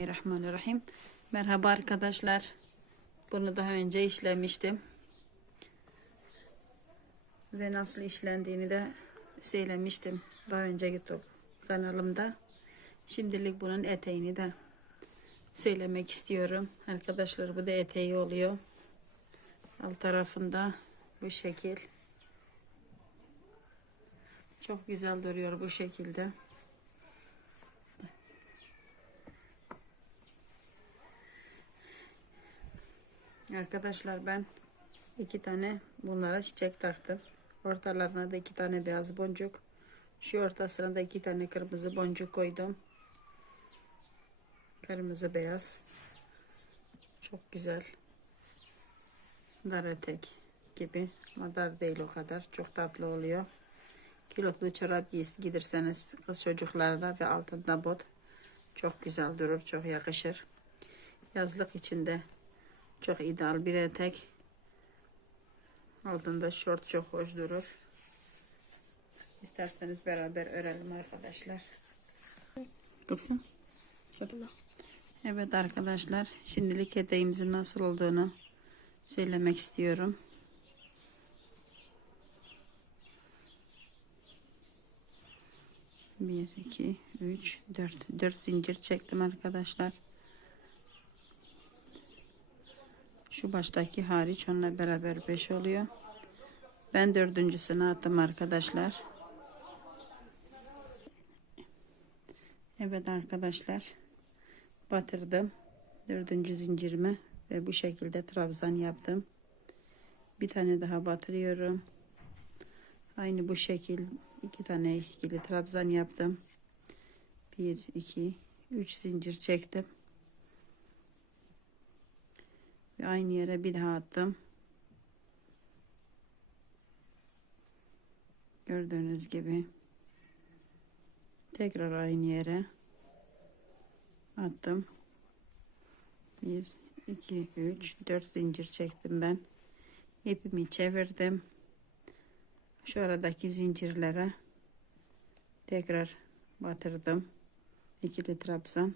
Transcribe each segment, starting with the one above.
Bismillahirrahmanirrahim. Merhaba arkadaşlar. Bunu daha önce işlemiştim. Ve nasıl işlendiğini de söylemiştim. Daha önce YouTube kanalımda. Şimdilik bunun eteğini de söylemek istiyorum. Arkadaşlar bu da eteği oluyor. Alt tarafında bu şekil. Çok güzel duruyor bu şekilde. Arkadaşlar ben iki tane bunlara çiçek taktım. Ortalarına da iki tane beyaz boncuk. Şu ortasına da iki tane kırmızı boncuk koydum. Kırmızı beyaz. Çok güzel. Dar etek gibi. Ama dar değil o kadar. Çok tatlı oluyor. Kilotlu çorap giys- giderseniz kız çocuklarına ve altında bot. Çok güzel durur. Çok yakışır. Yazlık içinde çok ideal bir etek. Altında şort çok hoş durur. İsterseniz beraber örelim arkadaşlar. Kapsın. Evet arkadaşlar. Şimdilik eteğimizin nasıl olduğunu söylemek istiyorum. Bir, iki, üç, dört. Dört zincir çektim arkadaşlar. Şu baştaki hariç onunla beraber 5 oluyor. Ben dördüncüsünü attım arkadaşlar. Evet arkadaşlar. Batırdım. Dördüncü zincirimi ve bu şekilde trabzan yaptım. Bir tane daha batırıyorum. Aynı bu şekil iki tane ikili trabzan yaptım. Bir, iki, üç zincir çektim. Ve aynı yere bir daha attım. Gördüğünüz gibi. Tekrar aynı yere attım. 1, 2, 3, 4 zincir çektim ben. İpimi çevirdim. Şu aradaki zincirlere tekrar batırdım. İkili trabzan.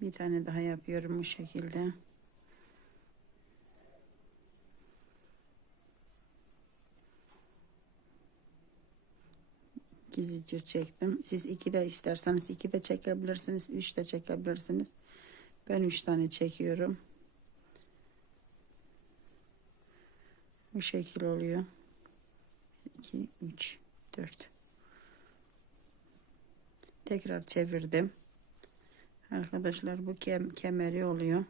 Bir tane daha yapıyorum bu şekilde. İki zincir çektim. Siz iki de isterseniz iki de çekebilirsiniz. Üç de çekebilirsiniz. Ben üç tane çekiyorum. Bu şekil oluyor. 2, 3, 4. Tekrar çevirdim. Arkadaşlar bu kem kemeri oluyor.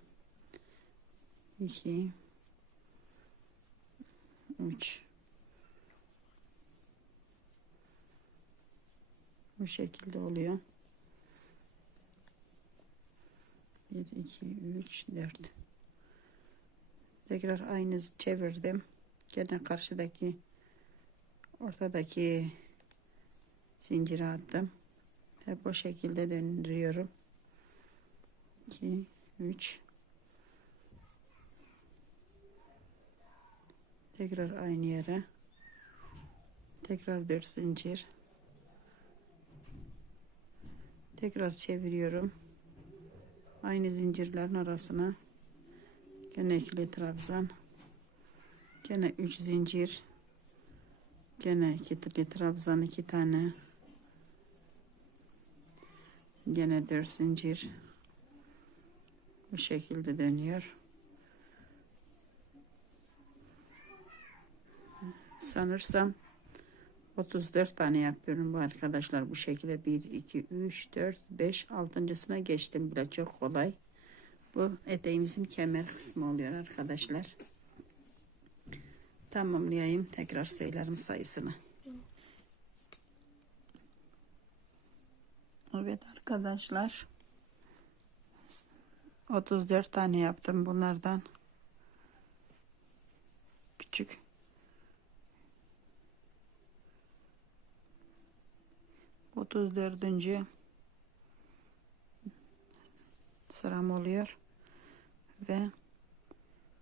2 3 Bu şekilde oluyor. 1, 2, 3, 4. Tekrar aynı çevirdim. Gene karşıdaki ortadaki zincire attım. Hep o şekilde döndürüyorum. 2, 3. Tekrar aynı yere. Tekrar 4 zincir. Tekrar çeviriyorum. Aynı zincirlerin arasına gene ikili trabzan. Gene 3 zincir. Gene ikili trabzan iki tane. Gene 4 zincir. Bu şekilde dönüyor. Sanırsam 34 tane yapıyorum bu arkadaşlar. Bu şekilde 1 2 3 4 5 altıncısına geçtim bile. Çok kolay. Bu eteğimizin kemer kısmı oluyor arkadaşlar. Tamamlayayım tekrar söylerim sayısını. Evet arkadaşlar. 34 tane yaptım bunlardan. Küçük 34. sıram oluyor ve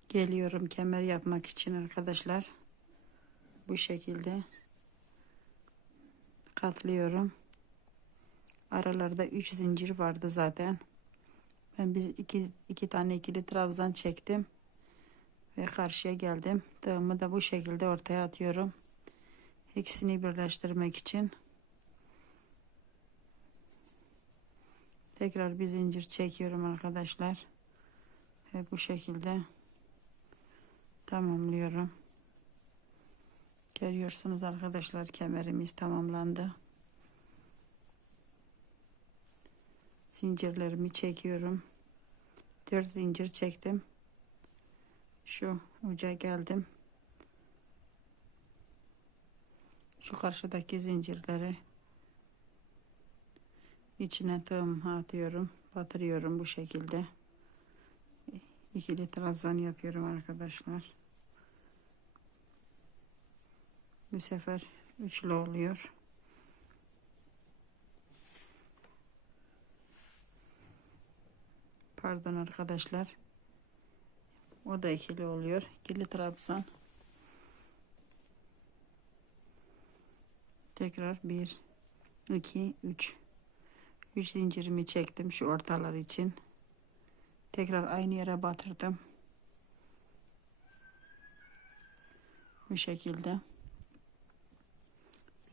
geliyorum kemer yapmak için arkadaşlar bu şekilde katlıyorum aralarda 3 zincir vardı zaten Ben biz iki, iki tane ikili trabzan çektim. Ve karşıya geldim. Tığımı da bu şekilde ortaya atıyorum. İkisini birleştirmek için. Tekrar bir zincir çekiyorum arkadaşlar. Ve bu şekilde tamamlıyorum. Görüyorsunuz arkadaşlar kemerimiz tamamlandı. Zincirlerimi çekiyorum. 4 zincir çektim. Şu uca geldim. Şu karşıdaki zincirleri içine tığım atıyorum. Batırıyorum bu şekilde. İkili trabzan yapıyorum arkadaşlar. Bu sefer üçlü oluyor. Pardon arkadaşlar. O da ikili oluyor. İkili trabzan. Tekrar bir, iki, üç. Üç zincirimi çektim şu ortalar için. Tekrar aynı yere batırdım. Bu şekilde.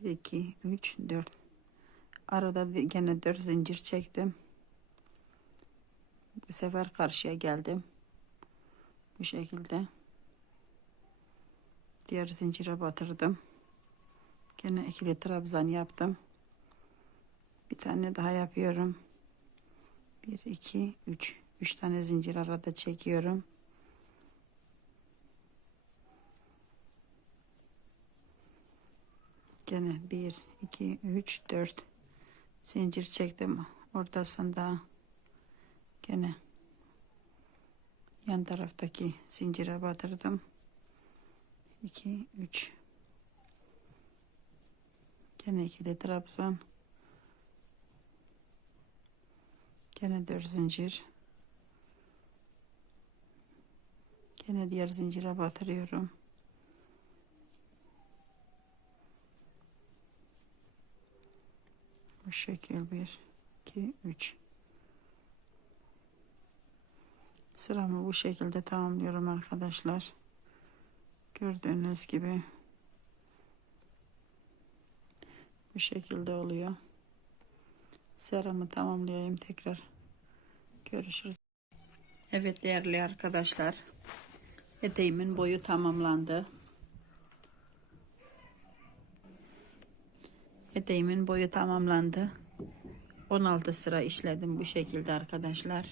1, 2, 3, 4. Arada gene 4 zincir çektim. Bu sefer karşıya geldim. Bu şekilde. Diğer zincire batırdım. Gene ikili trabzan yaptım. Bir tane daha yapıyorum. 1, 2, 3. 3 tane zincir arada çekiyorum. Gene 1, 2, 3, 4 zincir çektim ortasında. Gene yan taraftaki zincire batırdım. 2, 3 Gene ikili trabzan. Gene 4 zincir. Gene diğer zincire batırıyorum. Bu şekil 1 2 3 Sıramı bu şekilde tamamlıyorum arkadaşlar. Gördüğünüz gibi bu şekilde oluyor. Sıramı tamamlayayım tekrar. Görüşürüz. Evet değerli arkadaşlar. Eteğimin boyu tamamlandı. Eteğimin boyu tamamlandı. 16 sıra işledim bu şekilde arkadaşlar.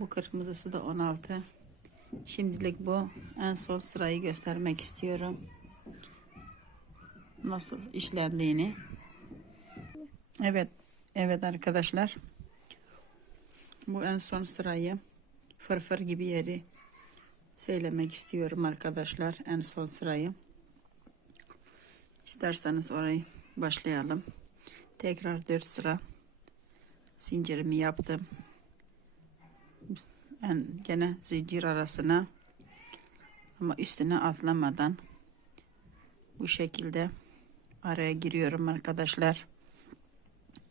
Bu kırmızısı da 16. Şimdilik bu en son sırayı göstermek istiyorum. Nasıl işlendiğini. Evet, evet arkadaşlar. Bu en son sırayı fırfır gibi yeri söylemek istiyorum arkadaşlar. En son sırayı. İsterseniz orayı başlayalım. Tekrar 4 sıra zincirimi yaptım. Ben gene zincir arasına ama üstüne atlamadan bu şekilde araya giriyorum arkadaşlar.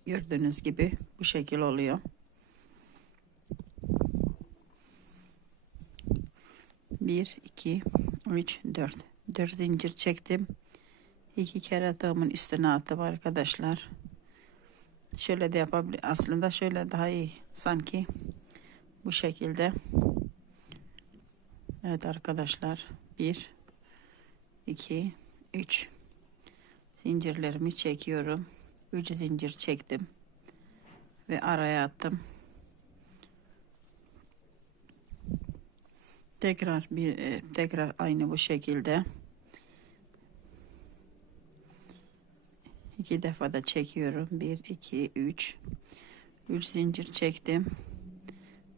Gördüğünüz gibi bu şekil oluyor. Bir, iki, üç, dört. Dört zincir çektim. İki kere tığımın üstüne attım arkadaşlar. Şöyle de yapabilir. Aslında şöyle daha iyi. Sanki bu şekilde. Evet arkadaşlar. Bir, iki, üç. Zincirlerimi çekiyorum. Üç zincir çektim. Ve araya attım. Tekrar bir e, tekrar aynı bu şekilde. iki defa da çekiyorum. Bir, iki, üç. Üç zincir çektim.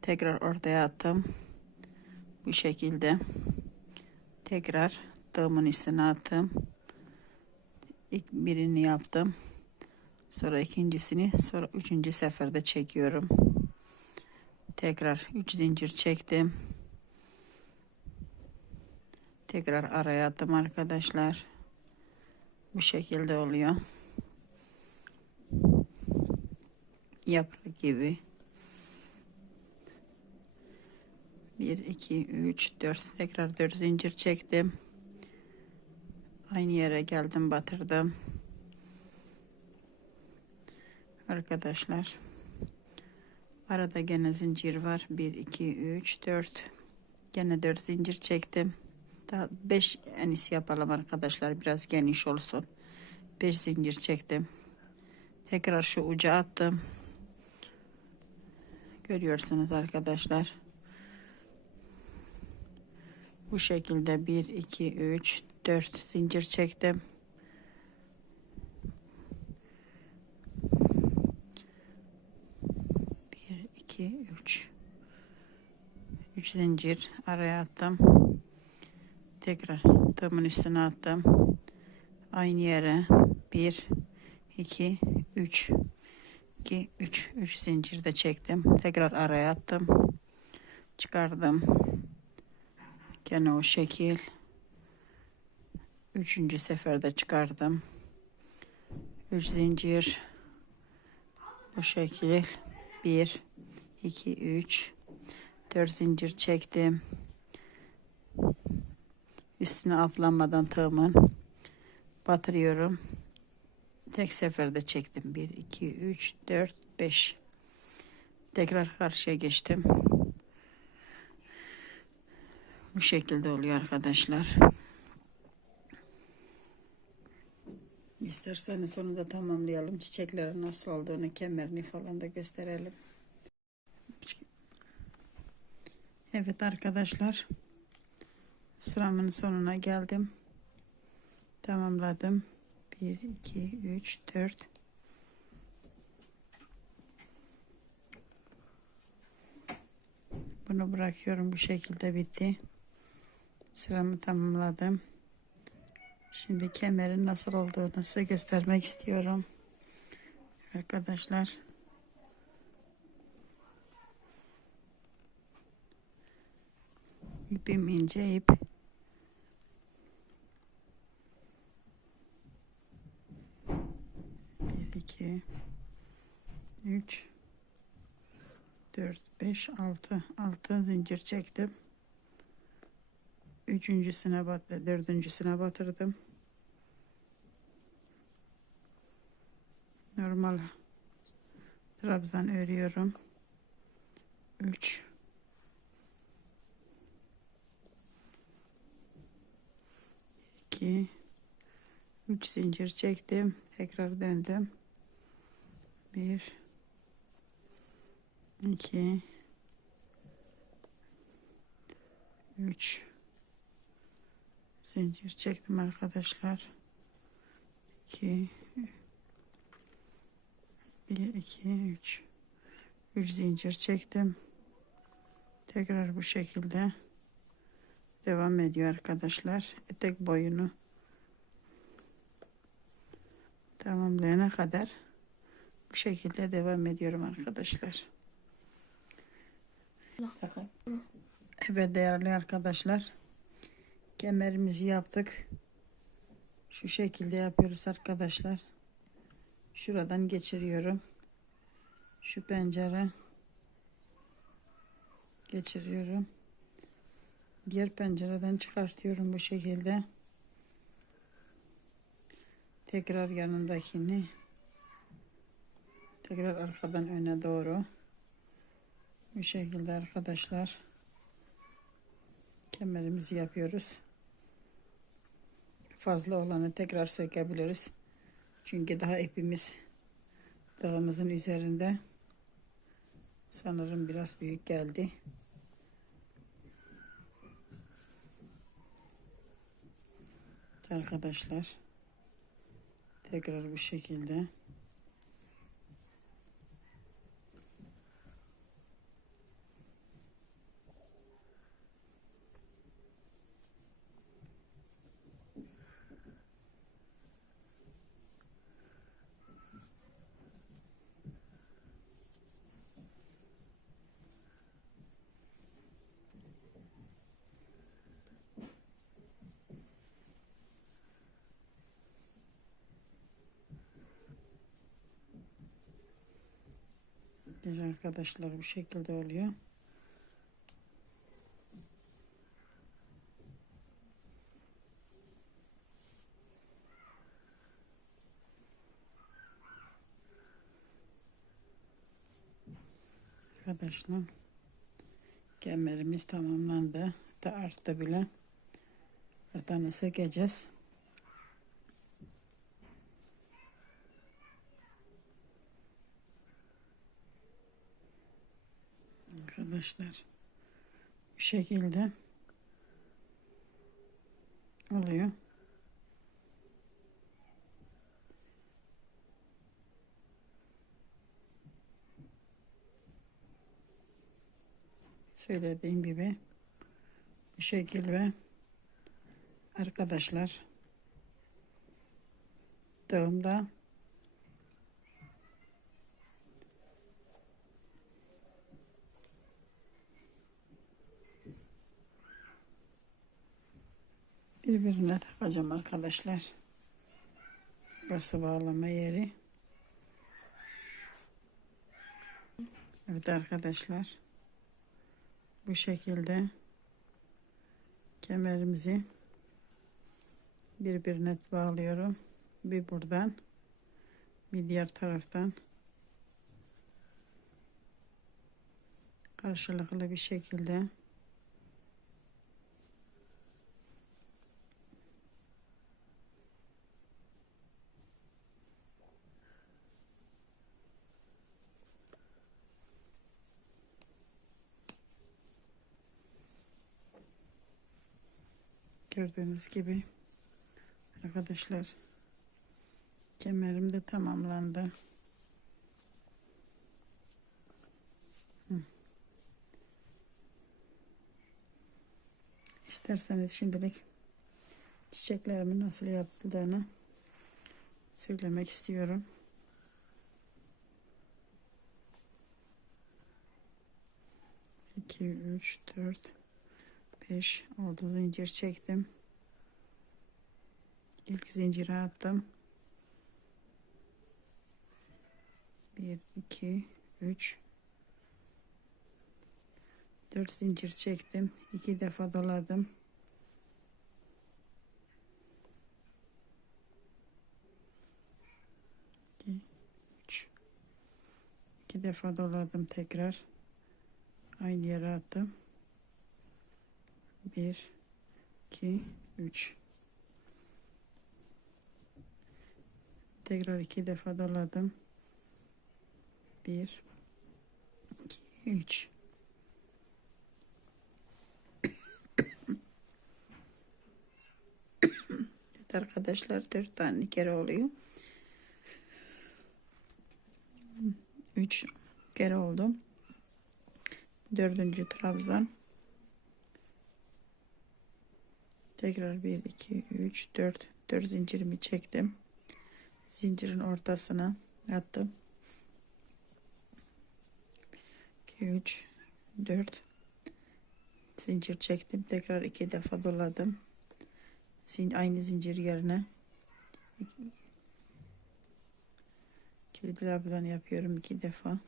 Tekrar ortaya attım. Bu şekilde. Tekrar tığımın üstüne attım. İlk birini yaptım. Sonra ikincisini, sonra üçüncü seferde çekiyorum. Tekrar üç zincir çektim. Tekrar araya attım arkadaşlar. Bu şekilde oluyor. Yaprak gibi. 1 2 3 4 tekrar 4 zincir çektim. Aynı yere geldim batırdım. Arkadaşlar arada gene zincir var. 1 2 3 4 gene 4 zincir çektim. Daha 5 en iyisi yapalım arkadaşlar. Biraz geniş olsun. 5 zincir çektim. Tekrar şu uca attım. Görüyorsunuz arkadaşlar. Bu şekilde 1 2 3 4 zincir çektim. Bir, iki, üç. Üç zincir araya attım. Tekrar tığımın üstüne attım. Aynı yere bir, iki, üç. 2 3 3 zincir de çektim. Tekrar araya attım. Çıkardım. Gene o şekil. Üçüncü seferde çıkardım. 3 zincir. Bu şekil. 1 2 3 4 zincir çektim. Üstüne atlanmadan tığımın batırıyorum. Tek seferde çektim. 1, 2, 3, 4, 5. Tekrar karşıya geçtim. Bu şekilde oluyor arkadaşlar. İsterseniz sonunda tamamlayalım. Çiçeklerin nasıl olduğunu, kemerini falan da gösterelim. Evet arkadaşlar. Sıramın sonuna geldim. Tamamladım. 1, 2, 3, 4. Bunu bırakıyorum. Bu şekilde bitti. Sıramı tamamladım. Şimdi kemerin nasıl olduğunu size göstermek istiyorum. Arkadaşlar. İpim ince ip. 2 3 4 5 6 6 zincir çektim. Üçüncüsüne bat dördüncüsüne batırdım. Normal trabzan örüyorum. 3 2 3 zincir çektim. Tekrar döndüm. 1 2 3 zincir çektim arkadaşlar 2 1 2 3 3 zincir çektim tekrar bu şekilde devam ediyor arkadaşlar etek boyunu tamamlayana kadar bu şekilde devam ediyorum arkadaşlar. Evet değerli arkadaşlar. Kemerimizi yaptık. Şu şekilde yapıyoruz arkadaşlar. Şuradan geçiriyorum. Şu pencere geçiriyorum. Diğer pencereden çıkartıyorum bu şekilde. Tekrar yanındakini Tekrar arkadan öne doğru. Bu şekilde arkadaşlar. Kemerimizi yapıyoruz. Fazla olanı tekrar sökebiliriz. Çünkü daha ipimiz dağımızın üzerinde. Sanırım biraz büyük geldi. Arkadaşlar. Tekrar bu şekilde Makyaj arkadaşlar bu şekilde oluyor. Arkadaşlar kemerimiz tamamlandı. Da arttı bile. Buradan ise geleceğiz. Arkadaşlar bu şekilde oluyor. Söylediğim gibi bu şekil ve arkadaşlar doğumda birbirine takacağım arkadaşlar. Burası bağlama yeri. Evet arkadaşlar. Bu şekilde kemerimizi birbirine bağlıyorum. Bir buradan bir diğer taraftan karşılıklı bir şekilde Gördüğünüz gibi arkadaşlar kemerim de tamamlandı. İsterseniz şimdilik çiçeklerimi nasıl yapıldığını söylemek istiyorum. İki, üç, dört, 5 oldu zincir çektim. İlk zinciri attım. 1 2 3 4 zincir çektim. 2 defa doladım. İki, üç. İki defa doladım tekrar. Aynı yere attım. 1 2 3 tekrar iki defa doladım. 1 2 3 Evet arkadaşlar dört tane kere oluyor. 3 kere oldu. Dördüncü trabzan Tekrar 1, 2, 3, 4. 4 zincirimi çektim. Zincirin ortasına attım. 2, 3, 4. Zincir çektim. Tekrar iki defa doladım. Zin aynı zincir yerine kilitli labdan yapıyorum iki defa.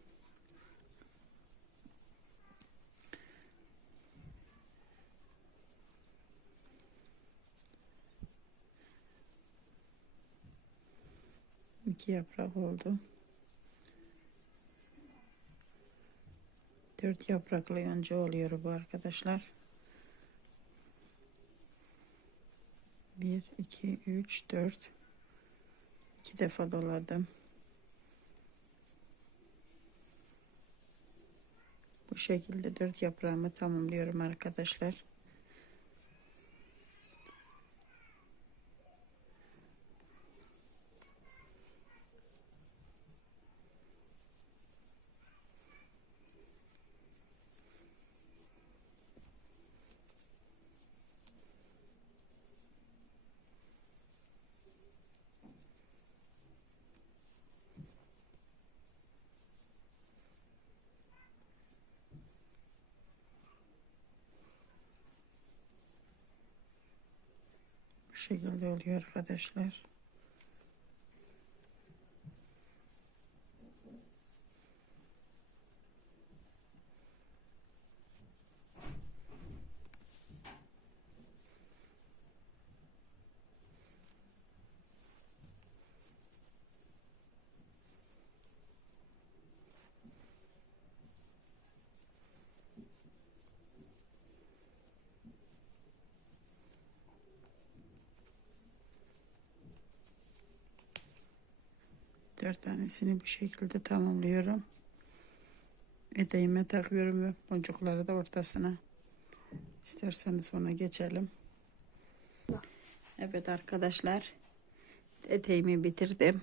İki yaprak oldu. Dört yapraklı yonca oluyor bu arkadaşlar. Bir, iki, üç, dört. İki defa doladım. Bu şekilde dört yaprağımı tamamlıyorum arkadaşlar. Şekilde oluyor arkadaşlar. Dört tanesini bu şekilde tamamlıyorum. Eteğime takıyorum ve boncukları da ortasına. İsterseniz ona geçelim. Evet arkadaşlar. Eteğimi bitirdim.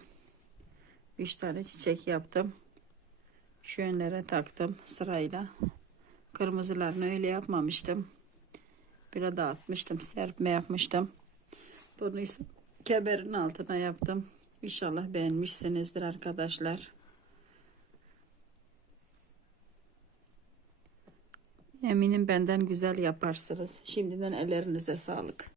Üç tane çiçek yaptım. Şu yönlere taktım sırayla. Kırmızılarını öyle yapmamıştım. Biraz dağıtmıştım. Serpme yapmıştım. Bunu ise kemerin altına yaptım. İnşallah beğenmişsinizdir arkadaşlar. Eminim benden güzel yaparsınız. Şimdiden ellerinize sağlık.